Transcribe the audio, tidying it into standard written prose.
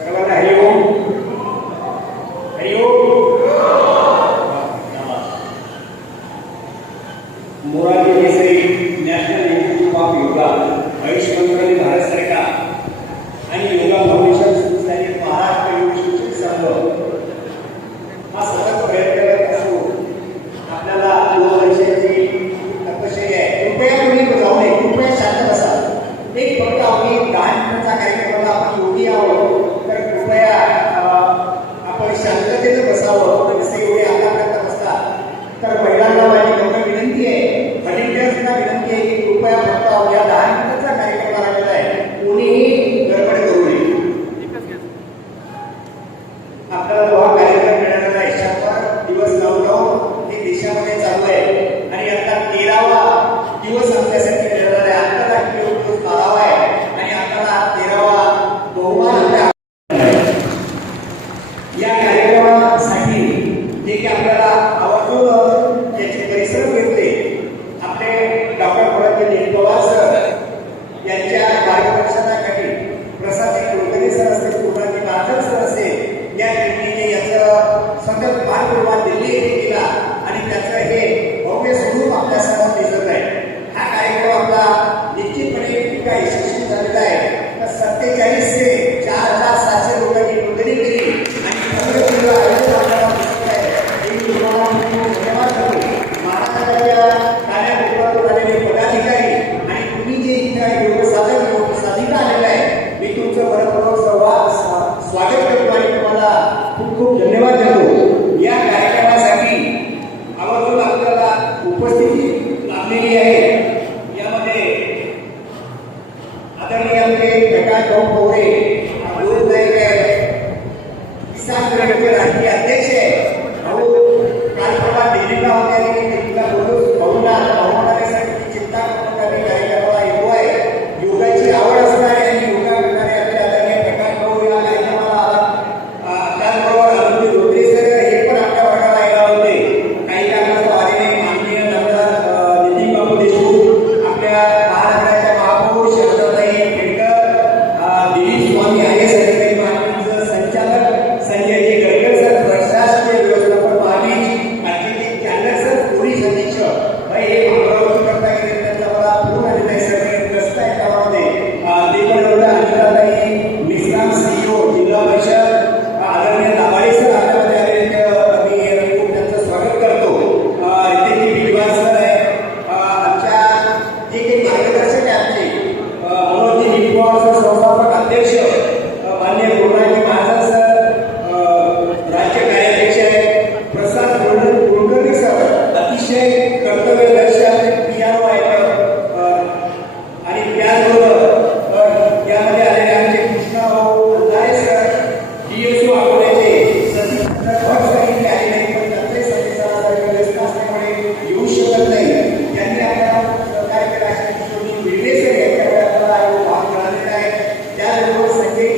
सर्वांना हरिओम. हरिओम. Morarji Desai national institute of yoga, AYUSH मंत्रालय भारत सरकार आणि योगा फाउंडेशन संस्थेने महाराष्ट्र योग शिक्षण संघ हा सतत प्रयत्न करत असून आपल्याला 2 वर्षाची तपश्चर्या आहे. कृपया तुम्ही जाऊ नये, कृपया शांत बसा. एक फक्त आम्ही 10 मिनिटांचा कार्यक्रमाला आपण योगी आहोत, तर कृपया आपण शांततेने बसावं. जसे एवढे आतापर्यंत बसतात तर महिलांना माझी गंभीर विनंती आहे, व्हॉलंटियर्सना विनंती आहे की कृपया फक्त या 10 मिनिटाचा कार्यक्रम आलेला आहे, कोणीही गडबड करू नये. आपल्याला जो हा कार्यक्रम मिळालेला आहे 100 दिवस लावून ते देशामध्ये चालू आहे आणि आता 13वा दिवस आपल्यासाठी मिळालेला आहे. आंतरराष्ट्रीय योग दिवस 12वा आहे आणि आपल्याला 13वा बहुमान आपल्या या कार्यक्रमासाठी जे की आपल्याला आवर्जून याचे परिश्रम घेतले आपले डॉक्टर भरत पवार सर यांच्या मार्गदर्शनाखाली प्रसाद कुलकर्णी सर असतील, पूर्णाजी महाजन सर असेल, या टीमने याचं सतत पाठपुरावा दिल्ली येथे केला आणि त्याचं हे भव्य स्वरूप आपल्यासमोर दिसत आहे. हा कार्यक्रम आपला निश्चितपणे इतका यशस्वी झालेला आहे तर 47 ते 4700 लोकांनी नोंदणी केली आणि खरंच आयोजन आपल्याला दिसत आहे. मी तुम्हाला धन्यवाद करतो. महाराष्ट्राच्या कार्यालयात आलेले पदाधिकारी आणि तुम्ही जे इथं योग साधित आलेलं आहे, मी तुमचं मनपूर्वक स्वागत करतो आणि तुम्हाला खूप खूप धन्यवाद देतो. या कार्यक्रमासाठी आवर्जून आपल्याला उपस्थिती लाभलेली आहे. यामध्ये आदरणीय आमचे प्रकाश भाऊ पवरे नाईक आहे, किसान संघटनेचे राष्ट्रीय अध्यक्ष आहे. भाऊ काल परवा दिल्लीला होते आणि तिथला भाऊंसाठी चिंता करून आम्ही कार्यक्रमाला येतो आहे. योगाची आवड असणारे आणि योगा करणारे आपले आदरणीय प्रकाश भाऊ या कार्यक्रमाला त्याचबरोबर अरुण धोत्रे सर हे पण आपल्या वर्गाला आलेला होते. काही कारणास्तव आलेले माननीय नमदार नितीन बाबू देशमुख, आपल्या महाराष्ट्राच्या महापौर शरदाताई पेडकर, दिलीप स्वामी IAS अधिकारी महाराष्ट्राचे संचालक संजयजी गडकर सर, प्रशासकीय व्यवस्थापन महाबीज आर्किटेक्ट कॅन्डर सर, पोलीस अधीक्षक हे अमरावती करता गेले त्यांचा मला पूर्ण आलेला आहे. सगळे ग्रस्त आहे त्यामध्ये ते पण एवढं अनिताताई मिश्राम CEO जिल्हा परिषद आदरणीय दाभाडे सर आपल्यामध्ये आलेले मी त्यांचं स्वागत करतो. इथे विद्वान सर आहे, आमच्या जे काही मार्गदर्शक आहे आमचे मनोजी निंबवार सर संस्थापक अध्यक्ष, माननीय पूर्णाजी महाजन सर राज्य कार्याध्यक्ष आहे, प्रसाद कुलकर्णी सर अतिशय कर्तव्यदक्ष PRO आहेत आणि त्याचबरोबर यामध्ये आलेले आमचे कृष्णाभाऊ अंधारे सर DSO अकोल्याचे, सतीश भट सर इथे आले नाही पण त्यांचे संदेशासाठी व्यस्त असल्यामुळे येऊ शकत नाही. त्यांनी आपल्याला सहकार्य केलं. अशा किशोरी भिडे सर यांच्याकडे आपल्याला भाग मिळालेला आहे. त्याचबरोबर संजय